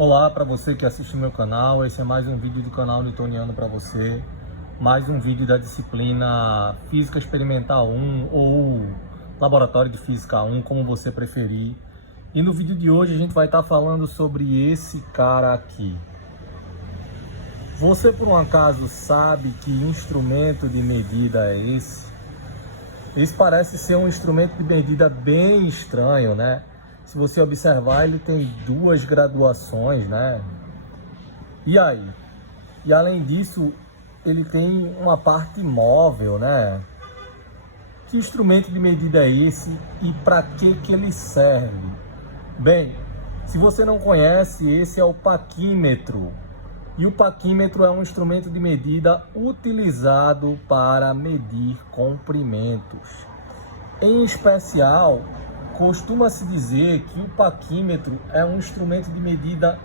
Olá para você que assiste o meu canal, esse é mais um vídeo do canal Newtoniano para você. Mais um vídeo da disciplina Física Experimental 1 ou Laboratório de Física 1, como você preferir. E no vídeo de hoje a gente vai estar falando sobre esse cara aqui. Você por um acaso sabe que instrumento de medida é esse? Esse parece ser um instrumento de medida bem estranho, né? Se você observar, ele tem duas graduações, né? E aí? E além disso, ele tem uma parte móvel, né? Que instrumento de medida é esse e para que ele serve? Bem, se você não conhece, esse é o paquímetro. E o paquímetro é um instrumento de medida utilizado para medir comprimentos. Em especial, costuma-se dizer que o paquímetro é um instrumento de medida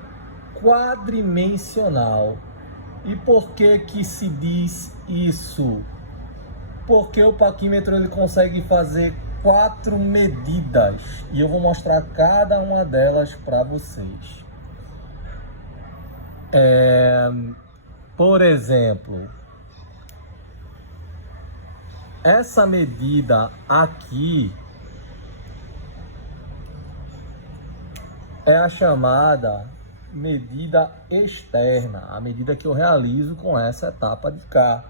quadrimensional. E por que se diz isso? Porque o paquímetro ele consegue fazer 4 medidas e eu vou mostrar cada uma delas para vocês. Por exemplo, essa medida aqui é a chamada medida externa, a medida que eu realizo com essa etapa de cá.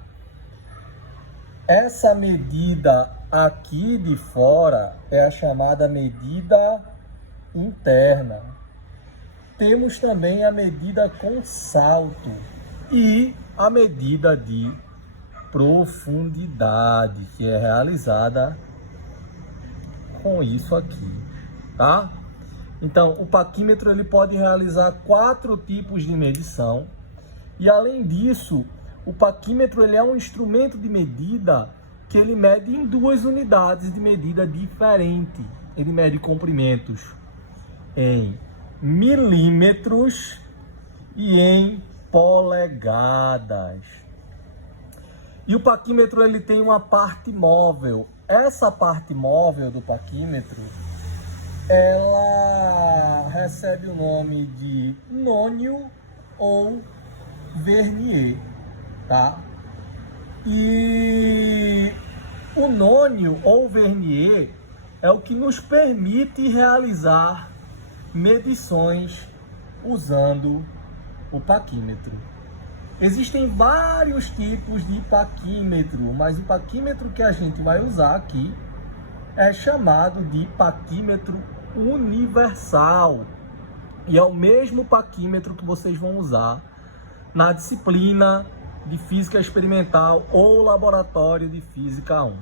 Essa medida aqui de fora é a chamada medida interna. Temos também a medida com salto e a medida de profundidade, que é realizada com isso aqui, tá? Então, o paquímetro ele pode realizar 4 tipos de medição e, além disso, o paquímetro ele é um instrumento de medida que ele mede em 2 unidades de medida diferentes. Ele mede comprimentos em milímetros e em polegadas. E o paquímetro ele tem uma parte móvel. Essa parte móvel do paquímetro ela recebe o nome de nônio ou vernier, tá? E o nônio ou vernier é o que nos permite realizar medições usando o paquímetro. Existem vários tipos de paquímetro, mas o paquímetro que a gente vai usar aqui é chamado de paquímetro universal. E é o mesmo paquímetro que vocês vão usar na disciplina de Física Experimental ou Laboratório de Física 1.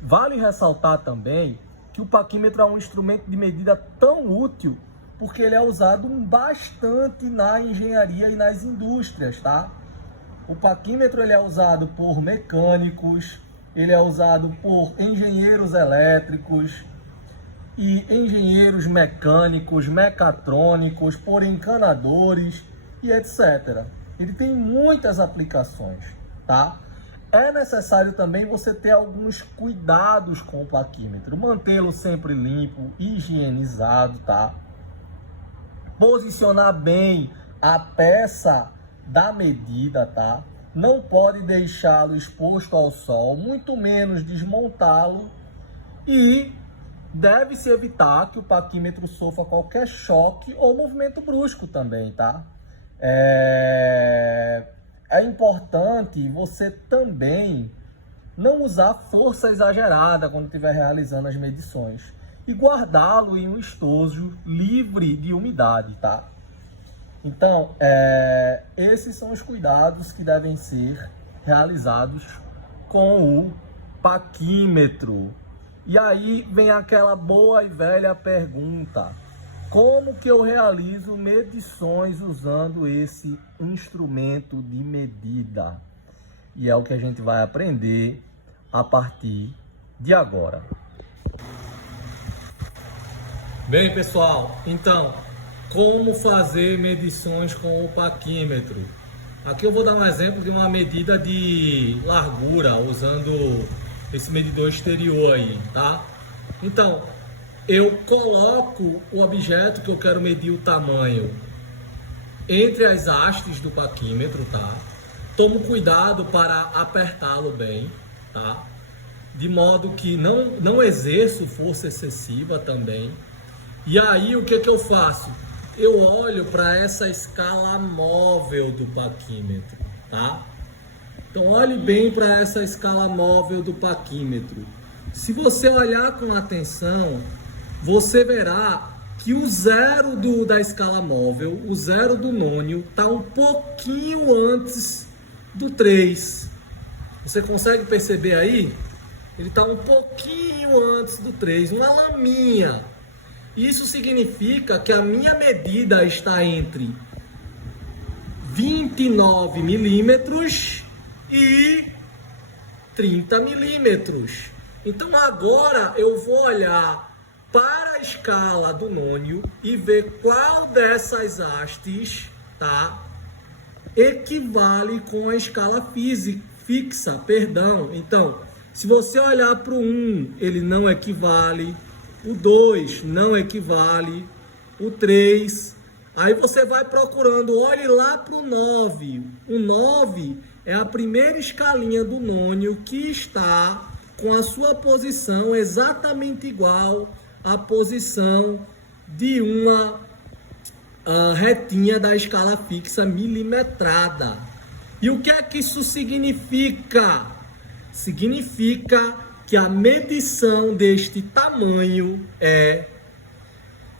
Vale ressaltar também que o paquímetro é um instrumento de medida tão útil porque ele é usado bastante na engenharia e nas indústrias, tá? O paquímetro ele é usado por mecânicos, ele é usado por engenheiros elétricos e engenheiros mecânicos, mecatrônicos, por encanadores e etc. Ele tem muitas aplicações, tá? É necessário também você ter alguns cuidados com o paquímetro, mantê-lo sempre limpo, higienizado, tá? Posicionar bem a peça da medida, tá? Não pode deixá-lo exposto ao sol, muito menos desmontá-lo, e deve-se evitar que o paquímetro sofra qualquer choque ou movimento brusco também, tá? É importante você também não usar força exagerada quando estiver realizando as medições e guardá-lo em um estojo livre de umidade, tá? Então, esses são os cuidados que devem ser realizados com o paquímetro. E aí vem aquela boa e velha pergunta: como que eu realizo medições usando esse instrumento de medida? E é o que a gente vai aprender a partir de agora. Bem, pessoal, então, como fazer medições com o paquímetro? Aqui eu vou dar um exemplo de uma medida de largura usando esse medidor exterior aí, tá? Então, eu coloco o objeto que eu quero medir o tamanho entre as hastes do paquímetro, tá? Tomo cuidado para apertá-lo bem, tá? De modo que não exerço força excessiva também. E aí o que eu faço? Eu olho para essa escala móvel do paquímetro, tá? Então olhe bem para essa escala móvel do paquímetro. Se você olhar com atenção, você verá que o zero da escala móvel, o zero do nônio, está um pouquinho antes do 3. Você consegue perceber aí? Ele está um pouquinho antes do 3, uma laminha. Isso significa que a minha medida está entre 29 milímetros e 30 milímetros. Então agora eu vou olhar para a escala do nônio e ver qual dessas hastes, tá, equivale com a escala fixa, perdão. Então, se você olhar para o 1, ele não equivale, o 2 não equivale, o 3, aí você vai procurando, olhe lá para o 9. O 9 é a primeira escalinha do nônio que está com a sua posição exatamente igual à posição de uma retinha da escala fixa milimetrada. E o que é que isso significa? Significa que a medição deste tamanho é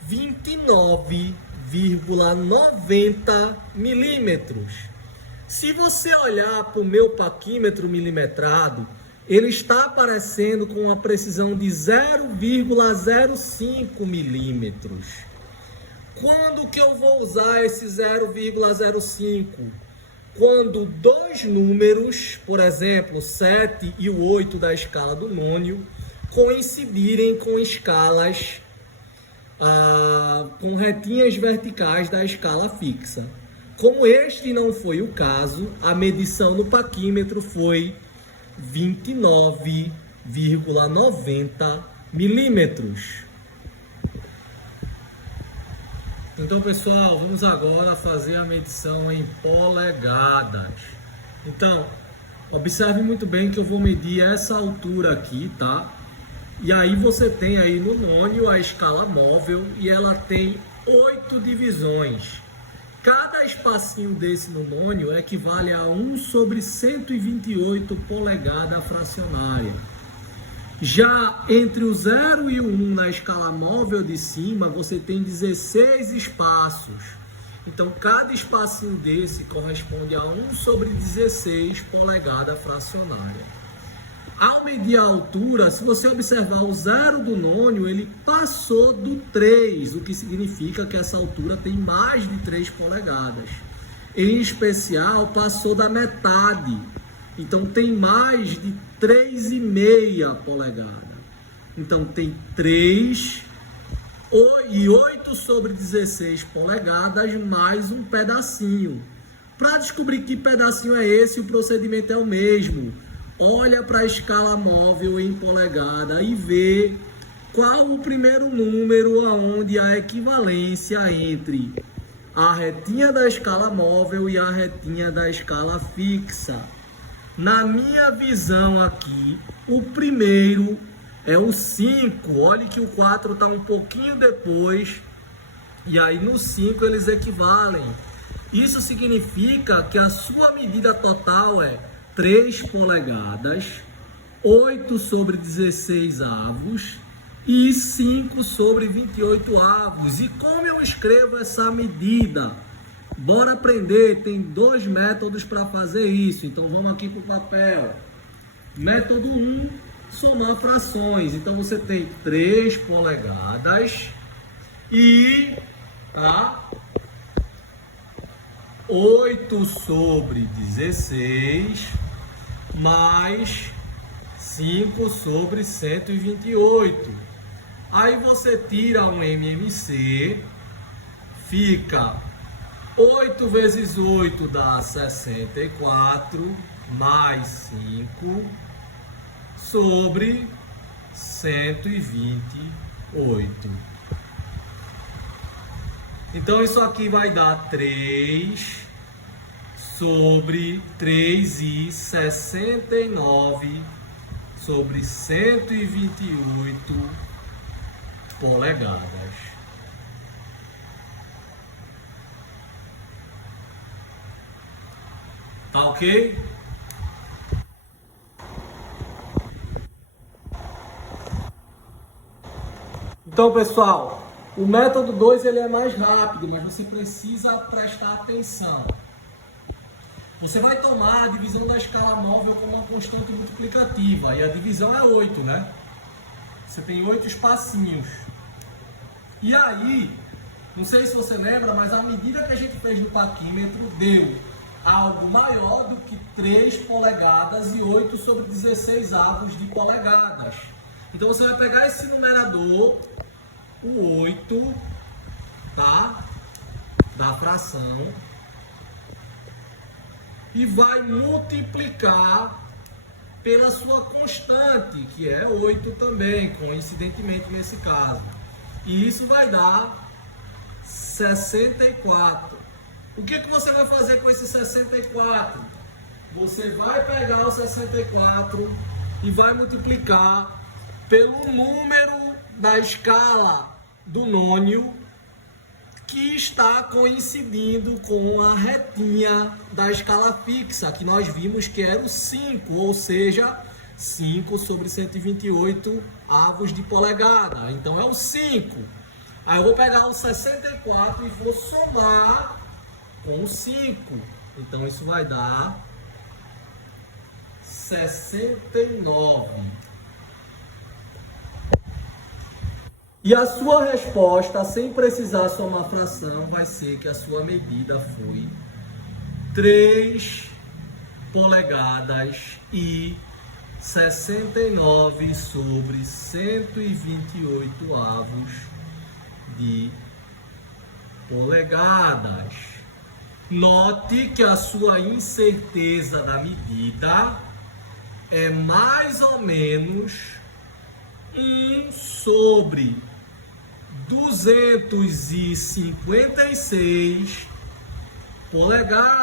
29,90 milímetros. Se você olhar para o meu paquímetro milimetrado, ele está aparecendo com uma precisão de 0,05 milímetros. Quando que eu vou usar esse 0,05? Quando dois números, por exemplo, 7 e o 8 da escala do nônio, coincidirem com escalas, com retinhas verticais da escala fixa. Como este não foi o caso, a medição no paquímetro foi 29,90 milímetros. Então, pessoal, vamos agora fazer a medição em polegadas. Então, observe muito bem que eu vou medir essa altura aqui, tá? E aí você tem aí no nônio a escala móvel e ela tem 8 divisões. Cada espacinho desse no nônio equivale a 1/128 polegada fracionária. Já entre o 0 e o 1 na escala móvel de cima, você tem 16 espaços. Então, cada espacinho desse corresponde a 1/16 polegada fracionária. Ao medir a altura, se você observar o 0 do nônio, ele passou do 3, o que significa que essa altura tem mais de 3 polegadas. Em especial, passou da metade. Então, tem mais de 3,5 polegada. Então, tem 3 e 8/16 polegadas mais um pedacinho. Para descobrir que pedacinho é esse, o procedimento é o mesmo. Olha para a escala móvel em polegada e vê qual o primeiro número aonde há equivalência entre a retinha da escala móvel e a retinha da escala fixa. Na minha visão aqui, o primeiro é o 5. Olhe que o 4 está um pouquinho depois. E aí no 5 eles equivalem. Isso significa que a sua medida total é 3 polegadas, 8/16 avos e 5/28 avos. E como eu escrevo essa medida? Bora aprender, tem 2 métodos para fazer isso. Então vamos aqui para o papel. Método 1, somar frações. Então você tem 3 polegadas e 8/16 mais 5/128. Aí você tira um MMC, fica 8 vezes 8 dá 64, mais 5 sobre 128. Então isso aqui vai dar 3 sobre 3,69 sobre 128 polegadas. Tá ok? Então, pessoal, o método 2 ele é mais rápido, mas você precisa prestar atenção. Você vai tomar a divisão da escala móvel como uma constante multiplicativa, e a divisão é 8, né? Você tem 8 espacinhos. E aí, não sei se você lembra, mas a medida que a gente fez no paquímetro deu algo maior do que 3 polegadas e 8 sobre 16 avos de polegadas. Então você vai pegar esse numerador, o 8, tá? Da fração, e vai multiplicar pela sua constante, que é 8 também, coincidentemente nesse caso. E isso vai dar 64. O que você vai fazer com esse 64? Você vai pegar o 64 e vai multiplicar pelo número da escala do nônio que está coincidindo com a retinha da escala fixa, que nós vimos que era o 5, ou seja, 5 sobre 128 avos de polegada. Então é o 5. Aí eu vou pegar o 64 e vou somar com o 5. Então isso vai dar 69. E a sua resposta, sem precisar somar fração, vai ser que a sua medida foi 3 polegadas e 69 sobre 128 avos de polegadas. Note que a sua incerteza da medida é mais ou menos 1 sobre 256 polegadas.